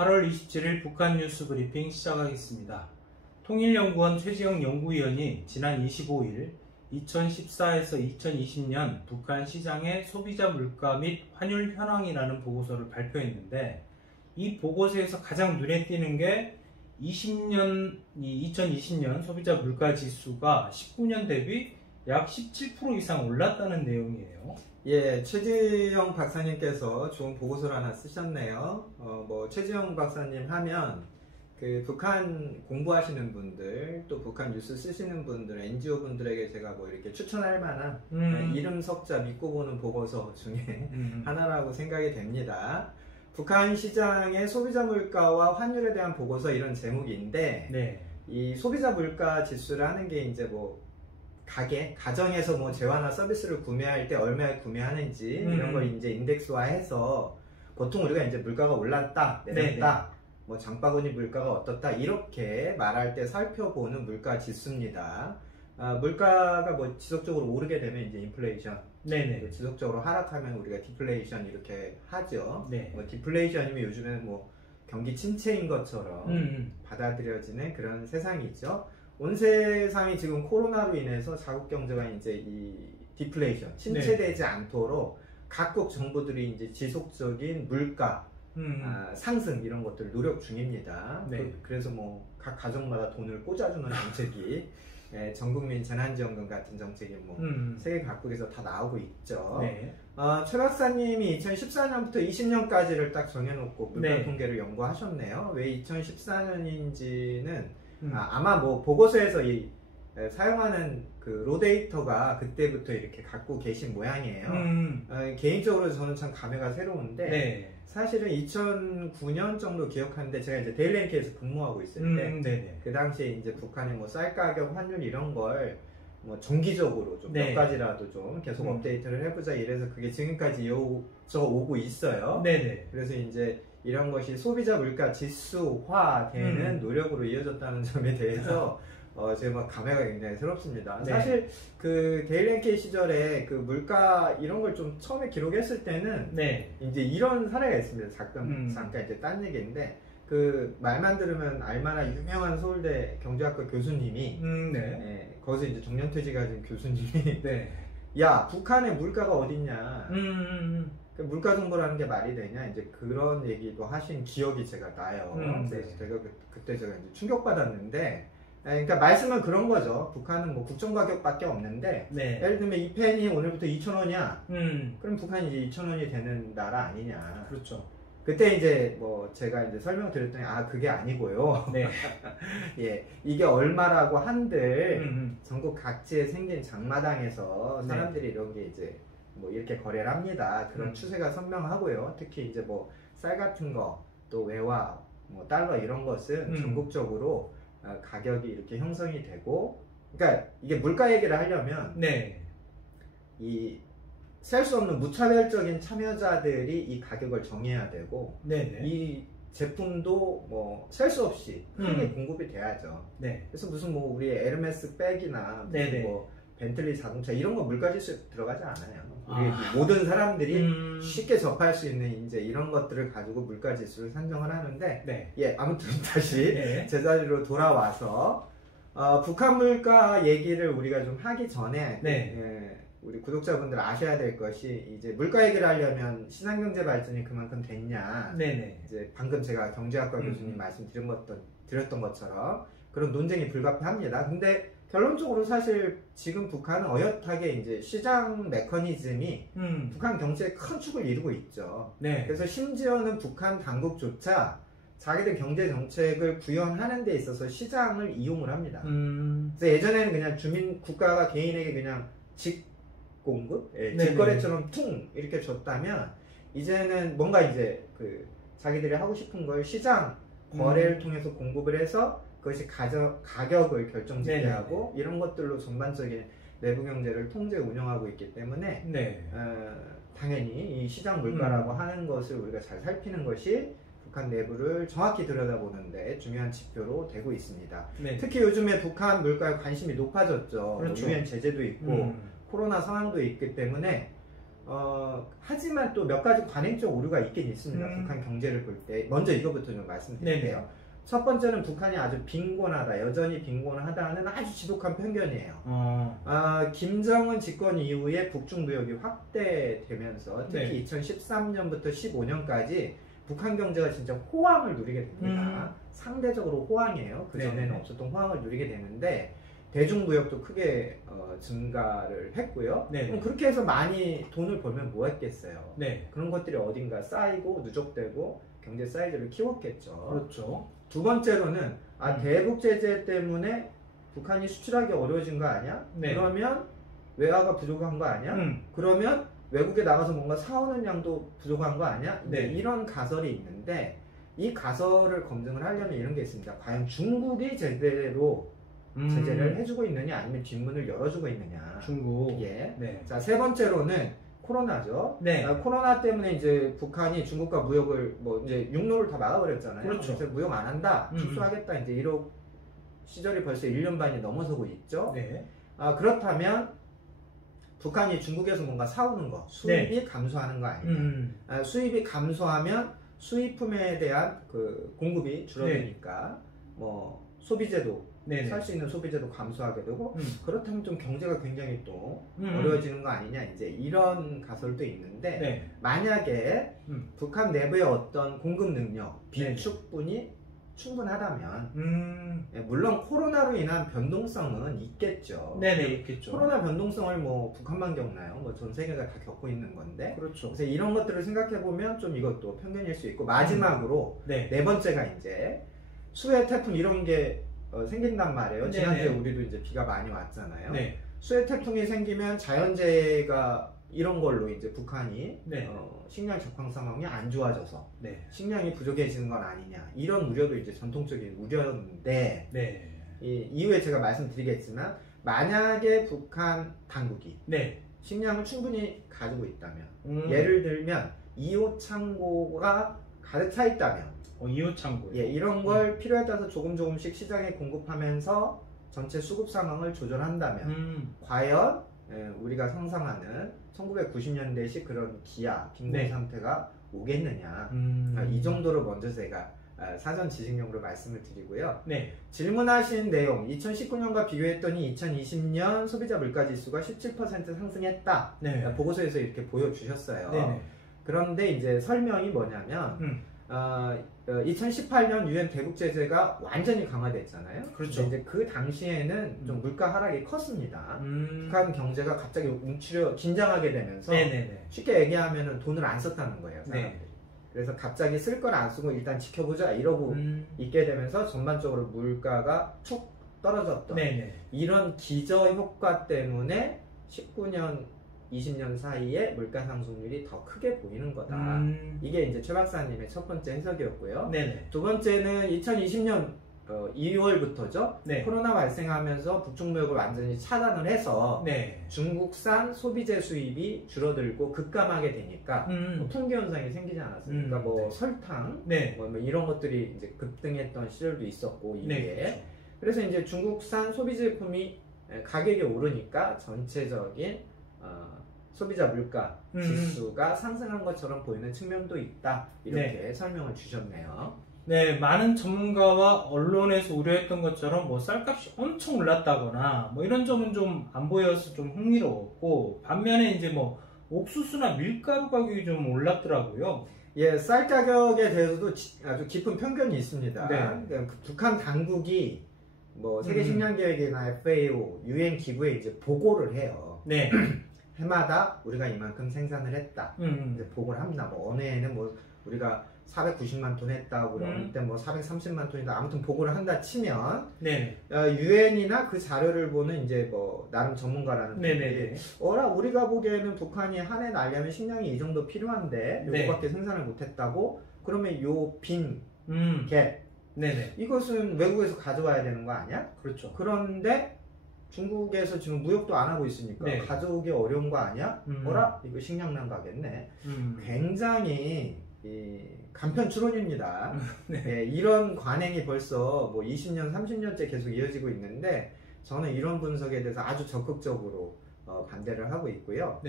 8월 27일 북한 뉴스 브리핑 시작하겠습니다. 통일연구원 최지영 연구위원이 지난 25일 2014에서 2020년 북한 시장의 소비자 물가 및 환율 현황이라는 보고서를 발표했는데, 이 보고서에서 가장 눈에 띄는 게 2020년 소비자 물가 지수가 19년 대비 약 17% 이상 올랐다는 내용이에요. 예, 최지영 박사님께서 좋은 보고서를 하나 쓰셨네요. 최지영 박사님 하면 그 북한 공부하시는 분들, 또 북한 뉴스 쓰시는 분들, NGO 분들에게 제가 이렇게 추천할 만한 이름 석자 믿고 보는 보고서 중에 하나라고 생각이 됩니다. 북한 시장의 소비자 물가와 환율에 대한 보고서, 이런 제목인데, 네. 이 소비자 물가 지수를 하는 게 이제 가정에서 재화나 서비스를 구매할 때 얼마에 구매하는지 이런 걸 이제 인덱스화해서 보통 우리가 이제 물가가 올랐다, 내렸다, 장바구니 물가가 어떻다 이렇게 말할 때 살펴보는 물가 지수입니다. 물가가 지속적으로 오르게 되면 이제 인플레이션, 지속적으로 하락하면 우리가 디플레이션 이렇게 하죠. 네. 디플레이션이면 요즘에는 경기 침체인 것처럼 받아들여지는 그런 세상이죠. 온 세상이 지금 코로나로 인해서 자국 경제가 이제 이 디플레이션, 침체되지 않도록 각국 정부들이 이제 지속적인 물가 상승 이런 것들을 노력 중입니다. 네. 그래서 각 가정마다 돈을 꽂아주는 정책이 전국민 재난지원금 같은 정책이 세계 각국에서 다 나오고 있죠. 네. 최 박사님이 2014년부터 20년까지를 딱 정해놓고 물가 통계를 연구하셨네요. 왜 2014년인지는 아마 보고서에서 사용하는 그 로데이터가 그때부터 이렇게 갖고 계신 모양이에요. 개인적으로 저는 참 감회가 새로운데, 사실은 2009년 정도 기억하는데, 제가 이제 데일리엔케이에서 근무하고 있을 때, 그 당시에 이제 북한의 쌀 가격, 환율 이런 걸 정기적으로 좀 몇 가지라도 좀 계속 업데이트를 해보자 이래서 그게 지금까지 이어져 오고 있어요. 그래서 이제 이런 것이 소비자 물가 지수화되는 노력으로 이어졌다는 점에 대해서 제가 감회가 굉장히 새롭습니다. 사실 그 데일리엔케이 시절에 그 물가 이런 걸 좀 처음에 기록했을 때는 이제 이런 사례가 있습니다. 잠깐 이제 딴 얘기인데, 그 말만 들으면 알만한 유명한 서울대 경제학과 교수님이 거기서 이제 정년퇴직하신 교수님이 야, 북한의 물가가 어딨냐, 물가 정보라는 게 말이 되냐, 이제 그런 얘기도 하신 기억이 제가 나요. 그때 제가 이제 충격받았는데, 그러니까 말씀은 그런 거죠. 북한은 국정 가격밖에 없는데, 예를 들면 이 펜이 오늘부터 2,000원이야. 그럼 북한이 이제 2,000원이 되는 나라 아니냐. 그렇죠. 그때 이제 제가 이제 설명드렸더니 그게 아니고요. 예, 이게 얼마라고 한들 전국 각지에 생긴 장마당에서 사람들이 이런 게 이제 이렇게 거래를 합니다. 그런 추세가 선명하고요. 특히 이제 쌀 같은 거, 또 외화, 달러 이런 것은 전국적으로 가격이 이렇게 형성이 되고, 그러니까 이게 물가 얘기를 하려면 셀 수 없는 무차별적인 참여자들이 이 가격을 정해야 되고, 이 제품도 셀 수 없이 크게 공급이 돼야죠. 그래서 무슨 우리 에르메스 백이나 벤틀리 자동차 이런 거 물가 지수에 들어가지 않아요. 우리 모든 사람들이 쉽게 접할 수 있는 이제 이런 것들을 가지고 물가 지수를 산정을 하는데, 아무튼 다시 제자리로 돌아와서 북한 물가 얘기를 우리가 좀 하기 전에 우리 구독자분들 아셔야 될 것이, 이제 물가 얘기를 하려면 시장경제 발전이 그만큼 됐냐, 이제 방금 제가 경제학과 교수님 드렸던 것처럼 그런 논쟁이 불가피합니다. 근데 결론적으로 사실 지금 북한은 어엿하게 이제 시장 메커니즘이 북한 경제의 큰 축을 이루고 있죠. 그래서 심지어는 북한 당국조차 자기들 경제 정책을 구현하는 데 있어서 시장을 이용을 합니다. 그래서 예전에는 그냥 국가가 개인에게 그냥 직공급, 직거래처럼 퉁 이렇게 줬다면, 이제는 뭔가 이제 자기들이 하고 싶은 걸 시장 거래를 통해서 공급을 해서 그것이 가격을 결정짓게하고 이런 것들로 전반적인 내부 경제를 통제 운영하고 있기 때문에 당연히 이 시장 물가라고 하는 것을 우리가 잘 살피는 것이 북한 내부를 정확히 들여다보는데 중요한 지표로 되고 있습니다. 특히 요즘에 북한 물가에 관심이 높아졌죠. 유엔 제재도 있고 코로나 상황도 있기 때문에 하지만 또 몇 가지 관행적 오류가 있긴 있습니다. 북한 경제를 볼 때. 먼저 이거부터 좀 말씀드릴게요. 네네. 첫 번째는 북한이 아주 빈곤하다, 여전히 빈곤하다는 아주 지독한 편견이에요. 김정은 집권 이후에 북중 무역이 확대되면서 특히 네. 2013년부터 15년까지 북한 경제가 진짜 호황을 누리게 됩니다. 상대적으로 호황이에요. 그 전에는 네네. 없었던 호황을 누리게 되는데 대중무역도 크게 증가를 했고요. 그럼 그렇게 해서 많이 돈을 벌면 뭐 했겠어요? 네. 그런 것들이 어딘가 쌓이고 누적되고 경제 사이즈를 키웠겠죠. 그렇죠. 두 번째로는 대북 제재 때문에 북한이 수출하기 어려워진 거 아니야? 네. 그러면 외화가 부족한 거 아니야? 그러면 외국에 나가서 뭔가 사오는 양도 부족한 거 아니야? 네. 이런 가설이 있는데 이 가설을 검증을 하려면 이런 게 있습니다. 과연 중국이 제대로 제재를 해주고 있느냐 아니면 뒷문을 열어주고 있느냐. 중국. 예. 네. 자, 세 번째로는 코로나죠. 네. 코로나 때문에 이제 북한이 중국과 무역을 뭐 이제 육로를 다 막아버렸잖아요. 그렇죠. 그래서 무역 안 한다, 축소하겠다 이제 이런 시절이 벌써 1년 반이 넘어서고 있죠. 네. 그렇다면 북한이 중국에서 뭔가 사오는 거, 수입이 감소하는 거 아니냐. 수입이 감소하면 수입품에 대한 그 공급이 줄어드니까 뭐 소비재도 살 수 있는 소비재도 감소하게 되고 그렇다면 좀 경제가 굉장히 또 어려워지는 거 아니냐 이제 이런 가설도 있는데 만약에 북한 내부의 어떤 공급 능력 비축분이 충분하다면 물론 코로나로 인한 변동성은 있겠죠. 네네 있겠죠. 코로나 변동성을 뭐 북한만 겪나요? 뭐 전 세계가 다 겪고 있는 건데. 그렇죠. 그래서 이런 것들을 생각해 보면 좀 이것도 편견일 수 있고 마지막으로 네 번째가 이제 수해 태풍 이런 게 생긴단 말이에요. 지난주에 우리도 이제 비가 많이 왔잖아요. 수해 태풍이 생기면 자연재해가 이런 걸로 이제 북한이 식량 적황 상황이 안 좋아져서 식량이 부족해지는 건 아니냐 이런 우려도 이제 전통적인 우려인데 이후에 제가 말씀드리겠지만 만약에 북한 당국이 식량을 충분히 가지고 있다면 예를 들면 2호 창고가 가득 차 있다면 2호 창고 이런 걸 필요에 따라서 조금씩 시장에 공급하면서 전체 수급 상황을 조절한다면 과연 우리가 상상하는 1990년대식 그런 기아, 빈곤 상태가 오겠느냐 이 정도로 먼저 제가 사전 지식용으로 말씀을 드리고요. 질문하신 내용 2019년과 비교했더니 2020년 소비자 물가지수가 17% 상승했다. 보고서에서 이렇게 보여주셨어요. 그런데 이제 설명이 뭐냐면 2018년 유엔 대북 제재가 완전히 강화됐잖아요. 그렇죠. 이제 그 당시에는 좀 물가 하락이 컸습니다. 북한 경제가 갑자기 움츠려 긴장하게 되면서 쉽게 얘기하면 돈을 안 썼다는 거예요. 사람들이. 그래서 갑자기 쓸 걸 안 쓰고 일단 지켜보자 이러고 있게 되면서 전반적으로 물가가 툭 떨어졌던 이런 기저 효과 때문에 19년 20년 사이에 물가 상승률이 더 크게 보이는 거다. 이게 이제 최 박사님의 첫 번째 해석이었고요. 두 번째는 2020년 2월부터죠. 코로나 발생하면서 북중 무역을 완전히 차단을 해서 중국산 소비재 수입이 줄어들고 급감하게 되니까 풍기 현상이 생기지 않았습니까? 뭐 설탕, 뭐 이런 것들이 이제 급등했던 시절도 있었고 이후에 그래서 이제 중국산 소비 제품이 가격이 오르니까 전체적인 소비자 물가 지수가 상승한 것처럼 보이는 측면도 있다. 이렇게 설명을 주셨네요. 많은 전문가와 언론에서 우려했던 것처럼 뭐 쌀값이 엄청 올랐다거나 뭐 이런 점은 좀 안 보여서 좀 흥미로웠고 반면에 이제 뭐 옥수수나 밀가루 가격이 좀 올랐더라고요. 쌀 가격에 대해서도 아주 깊은 편견이 있습니다. 그러니까 북한 당국이 뭐 세계식량계획이나 FAO, UN 기구에 이제 보고를 해요. 해마다 우리가 이만큼 생산을 했다. 이제 보고를 합니다. 뭐 어느 해는 뭐 우리가 490만 톤 했다고 어느 때 뭐 430만 톤이다. 아무튼 보고를 한다 치면 유엔이나 그 자료를 보는 이제 뭐 나름 전문가라는 분들이 우리가 보기에는 북한이 한 해 날려면 식량이 이 정도 필요한데 요거밖에 생산을 못했다고 그러면 요 빈 갭 이것은 외국에서 가져와야 되는 거 아니야? 그렇죠. 그런데 중국에서 지금 무역도 안 하고 있으니까 가져오기 어려운 거 아니야? 이거 식량난 가겠네. 굉장히 간편 추론입니다. 이런 관행이 벌써 뭐 20년, 30년째 계속 이어지고 있는데 저는 이런 분석에 대해서 아주 적극적으로 반대를 하고 있고요.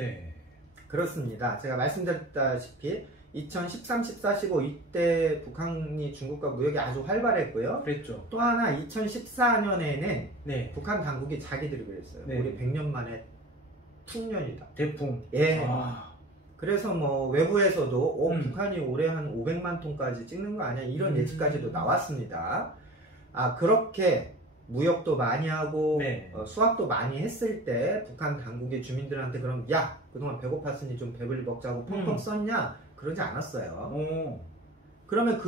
그렇습니다. 제가 말씀드렸다시피 2013, 14, 15 이때 북한이 중국과 무역이 아주 활발했고요. 그랬죠. 또 하나 2014년에는 네. 북한 당국이 자기들이 그랬어요. 네. 우리 100년 만에 풍년이다. 대풍. 예. 아. 그래서 뭐 외부에서도 음. 북한이 올해 한 500만 톤까지 찍는 거 아니야? 이런 예측까지도 나왔습니다. 아, 그렇게 무역도 많이 하고 네. 수확도 많이 했을 때 북한 당국의 주민들한테 그럼 야, 그동안 배고팠으니 좀 배불리 먹자고 펑펑 썼냐? 그러지 않았어요. 오. 그러면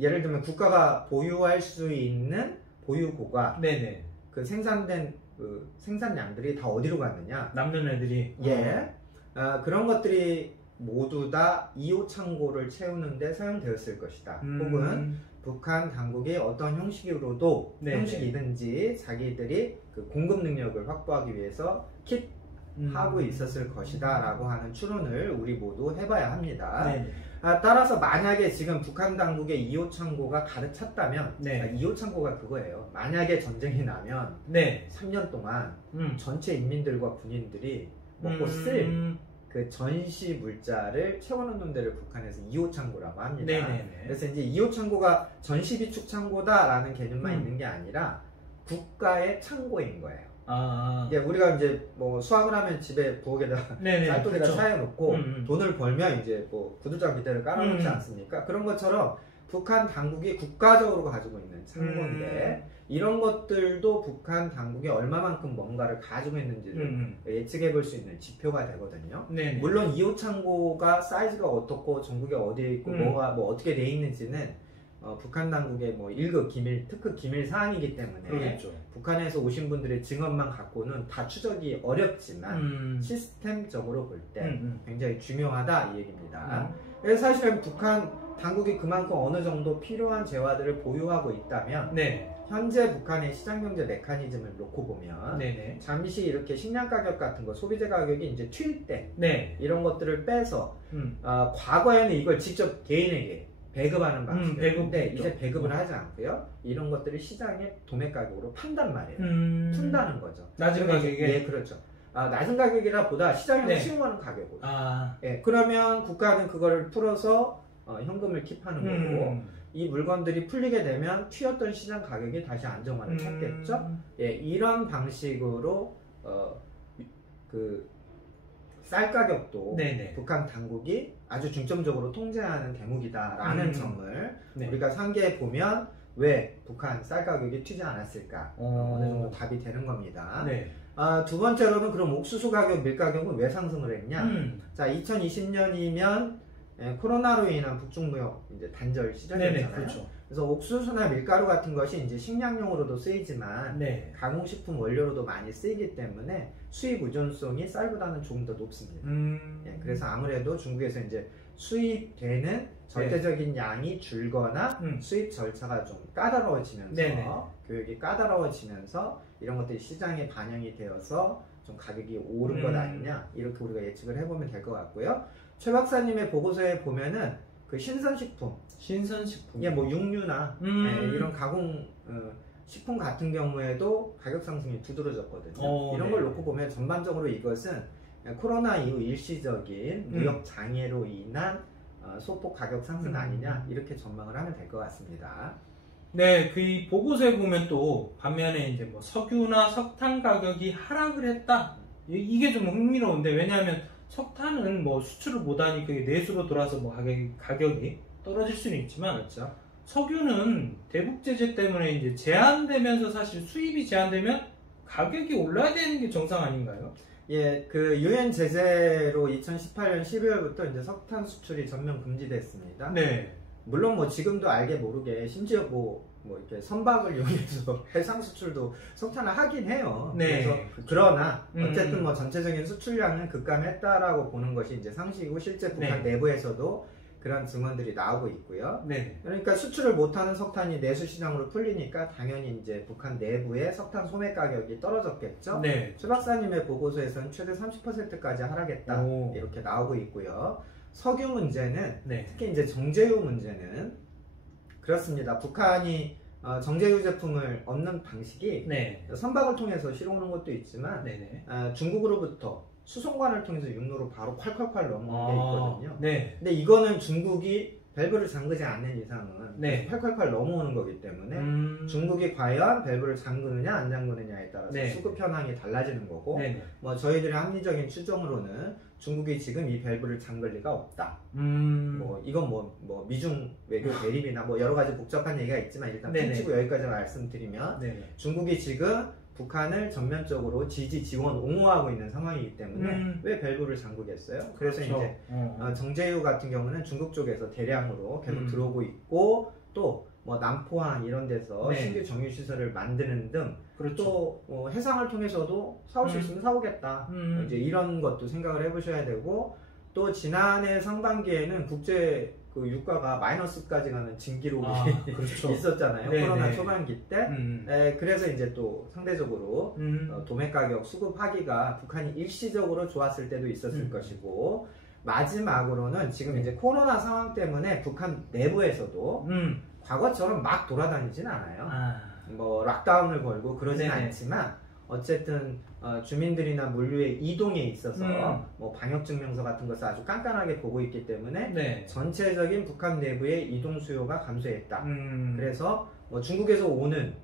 예를 들면 국가가 보유할 수 있는 보유고가 네네. 그 생산된 그 생산량들이 다 어디로 갔느냐? 남는 애들이. 예. 그런 것들이 모두 다 2호 창고를 채우는데 사용되었을 것이다. 혹은 북한 당국이 어떤 형식으로도 네네. 형식이든지 자기들이 그 공급 능력을 확보하기 위해서 킵하고 있었을 것이다 라고 하는 추론을 우리 모두 해봐야 합니다. 네네. 따라서 만약에 지금 북한 당국의 2호 창고가 가득 찼다면 네. 2호 창고가 그거예요. 만약에 전쟁이 나면 네. 3년 동안 음. 전체 인민들과 군인들이 먹고 쓸 그 전시 물자를 채워놓는 데를 북한에서 2호 창고라고 합니다. 네네네. 그래서 이제 2호 창고가 전시 비축 창고다라는 개념만 있는 게 아니라 국가의 창고인 거예요. 아. 이게 우리가 이제 뭐 수학을 하면 집에 부엌에다 쌀독에다 그렇죠. 차여놓고 돈을 벌면 이제 뭐 구두장 밑에를 깔아놓지 않습니까? 그런 것처럼 북한 당국이 국가적으로 가지고 있는 창고인데 이런 것들도 북한 당국이 얼마만큼 뭔가를 가지고 있는지를 예측해 볼 수 있는 지표가 되거든요. 네네. 물론 2호 창고가 사이즈가 어떻고 전국에 어디에 있고 뭐가 뭐 어떻게 돼 있는지는 북한 당국의 뭐 1급 기밀, 특급 기밀 사항이기 때문에 그렇죠. 북한에서 오신 분들의 증언만 갖고는 다 추적이 어렵지만 시스템적으로 볼 때 굉장히 중요하다 이 얘기입니다. 그래서 사실은 북한 당국이 그만큼 어느 정도 필요한 재화들을 보유하고 있다면 네. 현재 북한의 시장경제 메커니즘을 놓고 보면 네네. 잠시 이렇게 식량 가격 같은 거 소비재 가격이 이제 튈 때 네. 이런 것들을 빼서 과거에는 이걸 직접 개인에게 배급하는 방식이었는데 이제 배급을 하지 않고요. 이런 것들을 시장의 도매 가격으로 판단 말이에요. 푼다는 거죠. 낮은 가격에? 예, 그렇죠. 낮은 가격이라 보다 시장에서 네. 시용하는 가격으로. 아. 예, 그러면 국가는 그거를 풀어서 현금을 킵하는 거고 이 물건들이 풀리게 되면 튀었던 시장 가격이 다시 안정화를 찾겠죠. 예, 이런 방식으로 그 쌀 가격도 네네. 북한 당국이 아주 중점적으로 통제하는 대목이다라는 점을 네. 우리가 상기해 보면 왜 북한 쌀 가격이 튀지 않았을까 어느 정도 답이 되는 겁니다. 네. 두 번째로는 그럼 옥수수 가격, 밀 가격은 왜 상승을 했냐? 자, 2020년이면 코로나로 인한 북중무역 이제 단절 시절이었잖아요. 그렇죠. 그래서 옥수수나 밀가루 같은 것이 이제 식량용으로도 쓰이지만 네. 가공식품 원료로도 많이 쓰이기 때문에 수입 의존성이 쌀보다는 조금 더 높습니다. 예, 그래서 아무래도 중국에서 이제 수입되는 절대적인 양이 줄거나 수입 절차가 좀 까다로워지면서 네네. 교육이 까다로워지면서 이런 것들이 시장에 반영이 되어서 좀 가격이 오른 것 아니냐 이렇게 우리가 예측을 해보면 될 것 같고요. 최 박사님의 보고서에 보면은 그 신선식품, 신선식품, 뭐 육류나 이런 가공 식품 같은 경우에도 가격 상승이 두드러졌거든요. 이런 걸 놓고 보면 전반적으로 이것은 코로나 이후 일시적인 무역 장애로 인한 소폭 가격 상승 아니냐 이렇게 전망을 하면 될 것 같습니다. 네, 그 이 보고서에 보면 또 반면에 이제 뭐 석유나 석탄 가격이 하락을 했다. 이게 좀 흥미로운데 왜냐하면 석탄은 뭐 수출을 못하니 그게 내수로 돌아서 뭐 가격이 떨어질 수는 있지만 그렇죠. 석유는 대북 제재 때문에 이제 제한되면서 사실 수입이 제한되면 가격이 올라야 되는 게 정상 아닌가요? 예, 그 유엔 제재로 2018년 12월부터 이제 석탄 수출이 전면 금지됐습니다. 네. 물론 뭐 지금도 알게 모르게 심지어 뭐 이렇게 선박을 이용해서 해상 수출도 석탄을 하긴 해요. 네. 그래서 그러나 어쨌든 뭐 전체적인 수출량은 급감했다라고 보는 것이 이제 상식이고 실제 북한 내부에서도 그런 증언들이 나오고 있고요. 네. 그러니까 수출을 못하는 석탄이 내수 시장으로 풀리니까 당연히 이제 북한 내부의 석탄 소매 가격이 떨어졌겠죠. 네. 최 박사님의 보고서에서는 최대 30%까지 하락했다 이렇게 나오고 있고요. 석유 문제는 특히 이제 정제유 문제는 그렇습니다. 북한이 정제유 제품을 얻는 방식이 선박을 통해서 실어오는 것도 있지만 중국으로부터 수송관을 통해서 육로로 바로 콸콸콸 넘어온 게 있거든요. 네. 근데 이거는 중국이 밸브를 잠그지 않는 이상은 네. 콸콸콸 넘어오는 거기 때문에 중국이 과연 밸브를 잠그느냐 안 잠그느냐에 따라서 네. 수급 현황이 달라지는 거고, 네. 뭐 저희들의 합리적인 추정으로는 중국이 지금 이 밸브를 잠글 리가 없다. 뭐 이건 뭐 미중 외교 대립이나 뭐 여러 가지 복잡한 얘기가 있지만 일단 펼치고 여기까지 말씀드리면 중국이 지금 북한을 전면적으로 지지, 지원, 옹호하고 있는 상황이기 때문에 왜 밸브를 잠그겠어요? 그래서 그렇죠. 이제 정제유 같은 경우는 중국 쪽에서 대량으로 계속 들어오고 있고, 또 뭐 남포항 이런 데서 신규 정유 시설을 만드는 등, 또 뭐 해상을 통해서도 사올 수 있으면 사오겠다. 이제 이런 것도 생각을 해보셔야 되고, 또 지난해 상반기에는 국제 그 유가가 마이너스까지 가는 진기록이 그렇죠. 있었잖아요. 네네. 코로나 초반기 때. 그래서 이제 또 상대적으로 도매 가격 수급하기가 북한이 일시적으로 좋았을 때도 있었을 것이고, 마지막으로는 지금 이제 코로나 상황 때문에 북한 내부에서도 과거처럼 막 돌아다니진 않아요. 뭐 락다운을 걸고 그러진 않지만 어쨌든 주민들이나 물류의 이동에 있어서 뭐 방역증명서 같은 것을 아주 깐깐하게 보고 있기 때문에 전체적인 북한 내부의 이동 수요가 감소했다. 그래서 뭐 중국에서 오는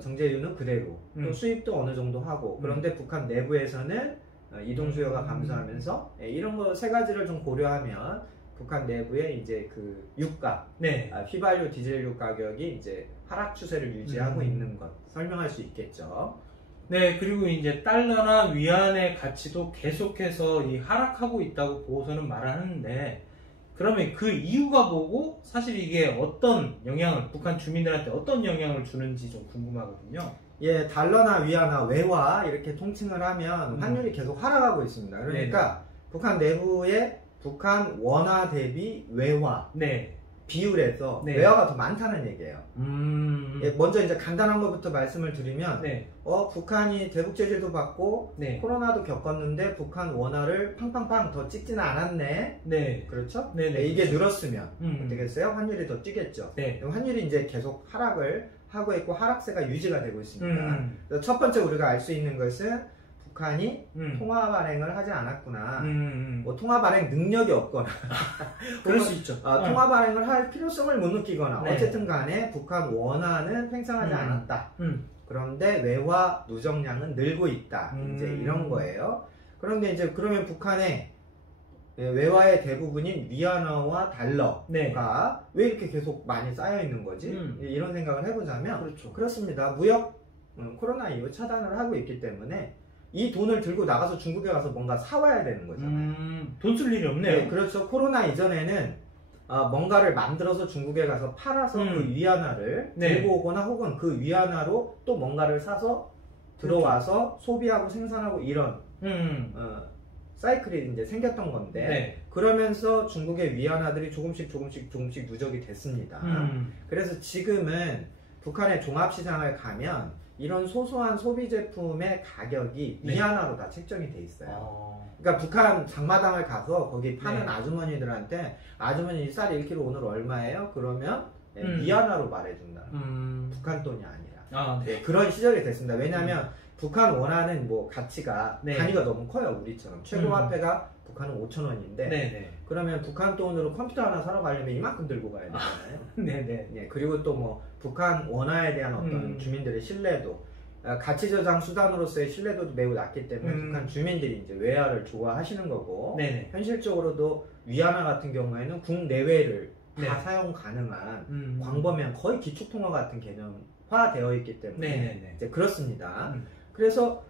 정제유는 그대로, 또 수입도 어느 정도 하고, 그런데 북한 내부에서는 이동 수요가 감소하면서 이런 거 세 가지를 좀 고려하면 북한 내부의 이제 그 유가, 휘발유, 디젤유 가격이 이제 하락 추세를 유지하고 있는 것 설명할 수 있겠죠. 네, 그리고 이제 달러나 위안의 가치도 계속해서 하락하고 있다고 보고서는 말하는데, 그러면 그 이유가 뭐고 사실 이게 어떤 영향을, 북한 주민들한테 어떤 영향을 주는지 좀 궁금하거든요. 예, 달러나 위안화, 외화 이렇게 통칭을 하면 환율이 계속 하락하고 있습니다. 그러니까 북한 내부의 북한 원화 대비 외화 비율에서 외화가 더 많다는 얘기예요. 예, 먼저 이제 간단한 것부터 말씀을 드리면 북한이 대북 제재도 받고 코로나도 겪었는데 북한 원화를 팡팡팡 더 찍지는 않았네. 그렇죠? 이게 늘었으면 어떻게 됐어요? 환율이 더 뛰겠죠. 환율이 이제 계속 하락을 하고 있고 하락세가 유지가 되고 있습니다. 그래서 첫 번째 우리가 알 수 있는 것은 북한이 통화 발행을 하지 않았구나. 뭐 통화 발행 능력이 없거나 그럴 수 있죠. 통화 발행을 할 필요성을 못 느끼거나 어쨌든 간에 북한 원화는 팽창하지 않았다. 그런데 외화 누적량은 늘고 있다. 이제 이런 거예요. 그런데 이제 그러면 북한의 외화의 대부분인 위안화와 달러가 왜 이렇게 계속 많이 쌓여 있는 거지? 이런 생각을 해보자면 그렇습니다. 무역 코로나 이후 차단을 하고 있기 때문에 이 돈을 들고 나가서 중국에 가서 뭔가 사와야 되는 거잖아요. 돈 쓸 일이 없네요. 그렇죠. 코로나 이전에는 뭔가를 만들어서 중국에 가서 팔아서 그 위안화를 들고 오거나 혹은 그 위안화로 또 뭔가를 사서 들어와서 소비하고 생산하고 이런 사이클이 이제 생겼던 건데, 그러면서 중국의 위안화들이 조금씩 누적이 됐습니다. 그래서 지금은 북한의 종합시장을 가면 이런 소소한 소비 제품의 가격이 위안화로 다 책정이 돼 있어요. 그러니까 북한 장마당을 가서 거기 파는 아주머니들한테 아주머니 쌀 1kg 오늘 얼마예요? 그러면 위안화로 말해준다. 북한 돈이 아니라. 그런 시절이 됐습니다. 왜냐하면 북한 원화는 뭐 가치가 단위가 너무 커요. 우리처럼 최고 화폐가 북한은 5,000원인데 그러면 북한 돈으로 컴퓨터 하나 사러 가려면 이만큼 들고 가야 되잖아요. 그리고 또 뭐 북한 원화에 대한 어떤 주민들의 신뢰도, 가치 저장 수단으로서의 신뢰도도 매우 낮기 때문에 북한 주민들이 이제 외화를 좋아하시는 거고, 현실적으로도 위안화 같은 경우에는 국내외를 다 사용 가능한 광범위한 거의 기축통화 같은 개념화되어 있기 때문에 이제 그렇습니다. 그래서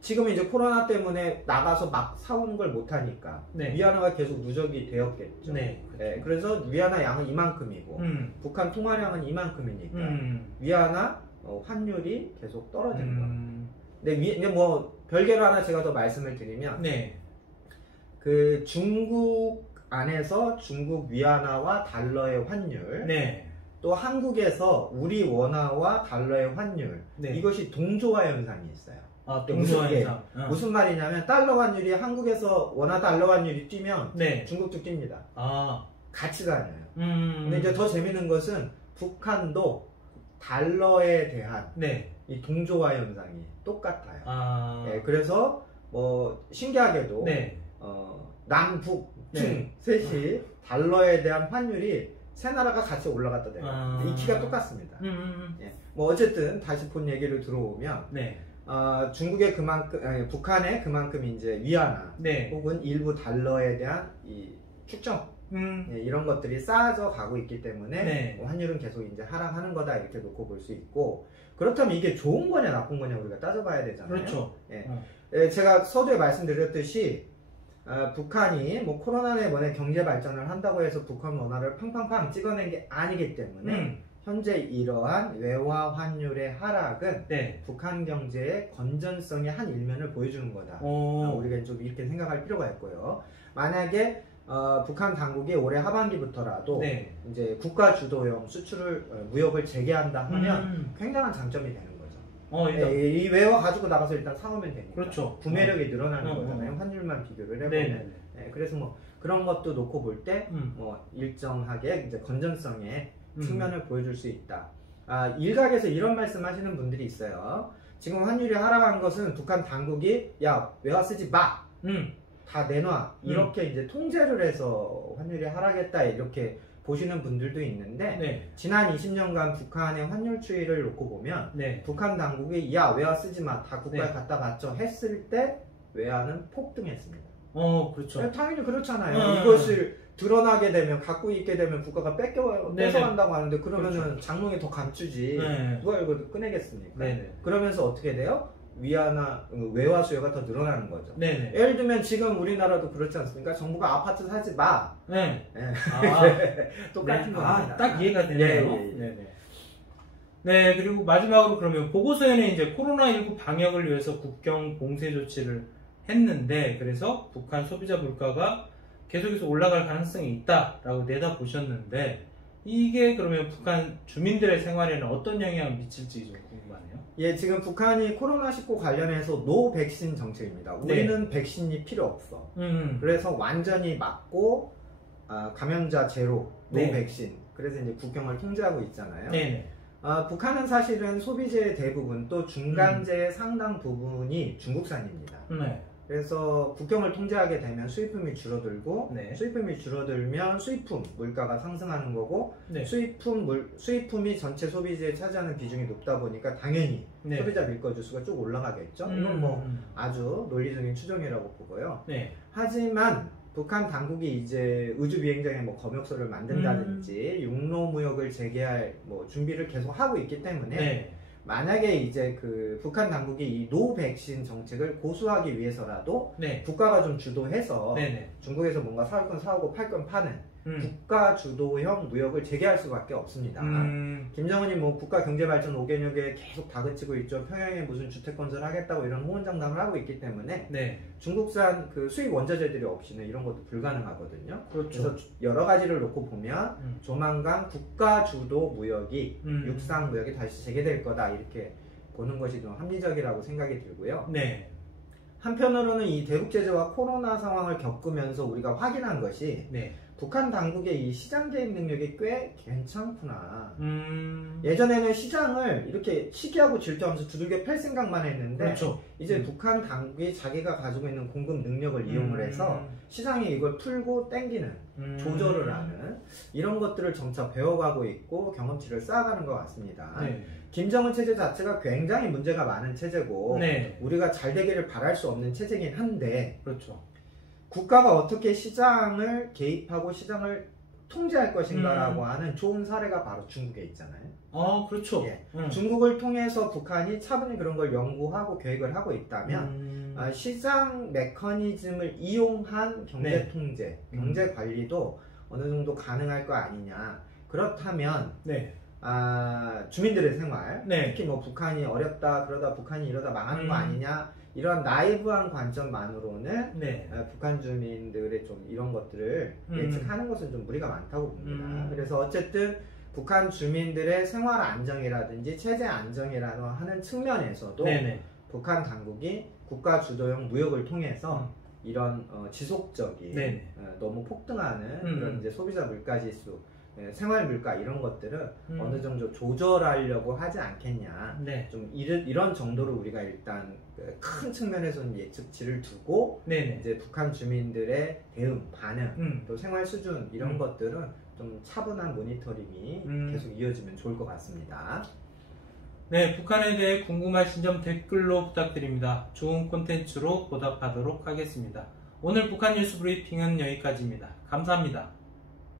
지금 이제 코로나 때문에 나가서 막 사오는 걸 못하니까 위안화가 계속 누적이 되었겠죠. 그래서 위안화 양은 이만큼이고 북한 통화량은 이만큼이니까 위안화 환율이 계속 떨어지는 거예요. 근데 뭐 별개로 하나 제가 더 말씀을 드리면 그 중국 안에서 중국 위안화와 달러의 환율, 또 한국에서 우리 원화와 달러의 환율, 이것이 동조화 현상이 있어요. 동조화 현상. 무슨 말이냐면 달러 환율이 한국에서 원화 달러 환율이 뛰면 중국도 뜁니다. 가치가 아니에요. 근데 이제 더 재밌는 것은 북한도 달러에 대한 이 동조화 현상이 똑같아요. 그래서 뭐 신기하게도 네. 남북 중 네. 셋이 달러에 대한 환율이 세 나라가 같이 올라갔다 내려갔다. 이 키가 똑같습니다. 예. 뭐 어쨌든 다시 본 얘기를 들어오면 네. 중국의 그만큼 북한의 그만큼 이제 위안화 네. 혹은 일부 달러에 대한 이 축정 예, 이런 것들이 쌓아져 가고 있기 때문에 네. 환율은 계속 이제 하락하는 거다 이렇게 놓고 볼 수 있고 그렇다면 이게 좋은 거냐 나쁜 거냐 우리가 따져봐야 되잖아요. 그렇죠. 예. 예, 제가 서두에 말씀드렸듯이 북한이 뭐 코로나 내번에 경제 발전을 한다고 해서 북한 원화를 팡팡팡 찍어낸 게 아니기 때문에 현재 이러한 외화 환율의 하락은 네. 북한 경제의 건전성의 한 일면을 보여주는 거다. 우리가 좀 이렇게 생각할 필요가 있고요. 만약에 북한 당국이 올해 하반기부터라도 네. 이제 국가 주도형 수출을 무역을 재개한다 하면 굉장한 장점이 되는 거죠. 이 외화 가지고 나가서 일단 사오면 되니까. 그렇죠. 구매력이 늘어나는 거잖아요. 환율만 비교를 해보면. 네, 그래서 뭐 그런 것도 놓고 볼 때 뭐 일정하게 이제 건전성의 측면을 보여줄 수 있다. 일각에서 이런 말씀하시는 분들이 있어요. 지금 환율이 하락한 것은 북한 당국이 야 외화 쓰지 마. 다 내놔 이렇게 이제 통제를 해서 환율이 하락했다 이렇게 보시는 분들도 있는데 네. 지난 20년간 북한의 환율 추이를 놓고 보면 네. 북한 당국이 야 외화 쓰지 마 다 국가에 네. 갖다 바쳐 했을 때 외화는 폭등했습니다. 그렇죠. 당연히 그렇잖아요. 이것을 드러나게 되면 갖고 있게 되면 국가가 뺏어간다고 하는데 그러면은 그렇죠. 장롱에 더 감추지 누가 이걸 꺼내겠습니까? 그러면서 어떻게 돼요? 위안화 외화 수요가 더 늘어나는 거죠. 네네. 예를 들면 지금 우리나라도 그렇지 않습니까? 정부가 아파트 사지 마. 네. 똑같은 겁니다. 딱 이해가 되네요. 네네. 네, 그리고 마지막으로 그러면 보고서에는 이제 코로나19 방역을 위해서 국경 봉쇄 조치를 했는데 그래서 북한 소비자 물가가 계속해서 올라갈 가능성이 있다라고 내다보셨는데 이게 그러면 북한 주민들의 생활에는 어떤 영향을 미칠지 좀 궁금하네요. 예, 지금 북한이 코로나19 관련해서 노 백신 정책입니다. 우리는 백신이 필요 없어. 그래서 완전히 맞고 감염자 제로, 노 백신. 그래서 이제 국경을 통제하고 있잖아요. 북한은 사실은 소비재의 대부분 또 중간재의 상당 부분이 중국산입니다. 그래서 국경을 통제하게 되면 수입품이 줄어들고 수입품이 줄어들면 수입품 물가가 상승하는 거고 수입품이 전체 소비재에 차지하는 비중이 높다 보니까 당연히 소비자 밀가 지수가 쭉 올라가겠죠. 이건 뭐 아주 논리적인 추정이라고 보고요. 하지만 북한 당국이 이제 우주 비행장에 뭐 검역소를 만든다든지 육로 무역을 재개할 뭐 준비를 계속 하고 있기 때문에 만약에 이제 그 북한 당국이 이 노 백신 정책을 고수하기 위해서라도 국가가 좀 주도해서 중국에서 뭔가 사올 건 사오고 팔 건 파는 국가 주도형 무역을 재개할 수밖에 없습니다. 김정은이 뭐 국가 경제 발전 5개년에 계속 다그치고 있죠. 평양에 무슨 주택 건설하겠다고 이런 호언장담을 하고 있기 때문에 중국산 그 수입 원자재들이 없이는 이런 것도 불가능하거든요. 그래서 여러 가지를 놓고 보면 조만간 국가 주도 무역이 육상 무역이 다시 재개될 거다 이렇게 보는 것이 좀 합리적이라고 생각이 들고요. 한편으로는 이 대북 제재와 코로나 상황을 겪으면서 우리가 확인한 것이 북한 당국의 이 시장 개입 능력이 꽤 괜찮구나. 예전에는 시장을 이렇게 시기하고 질투하면서 두들겨 팰 생각만 했는데 이제 북한 당국이 자기가 가지고 있는 공급 능력을 이용을 해서 시장이 이걸 풀고 땡기는 조절을 하는 이런 것들을 점차 배워가고 있고 경험치를 쌓아가는 것 같습니다. 김정은 체제 자체가 굉장히 문제가 많은 체제고 우리가 잘 되기를 바랄 수 없는 체제긴 한데 국가가 어떻게 시장을 개입하고 시장을 통제할 것인가라고 하는 좋은 사례가 바로 중국에 있잖아요. 중국을 통해서 북한이 차분히 그런 걸 연구하고 계획을 하고 있다면 시장 메커니즘을 이용한 경제 통제, 경제 관리도 어느 정도 가능할 거 아니냐. 그렇다면 주민들의 생활, 특히 뭐 북한이 어렵다 그러다 북한이 이러다 망하는 거 아니냐 이런 나이브한 관점만으로는 북한 주민들의 좀 이런 것들을 예측하는 것은 좀 무리가 많다고 봅니다. 그래서 어쨌든 북한 주민들의 생활 안정이라든지 체제 안정이라고 하는 측면에서도 북한 당국이 국가 주도형 무역을 통해서 이런 지속적인 너무 폭등하는 그런 이제 소비자 물가 지수 생활 물가 이런 것들은 어느 정도 조절하려고 하지 않겠냐. 네. 좀 이런 정도로 우리가 일단 큰 측면에서는 예측치를 두고 네네. 이제 북한 주민들의 대응, 반응, 또 생활 수준 이런 것들은 좀 차분한 모니터링이 계속 이어지면 좋을 것 같습니다. 네, 북한에 대해 궁금하신 점 댓글로 부탁드립니다. 좋은 콘텐츠로 보답하도록 하겠습니다. 오늘 북한 뉴스 브리핑은 여기까지입니다. 감사합니다.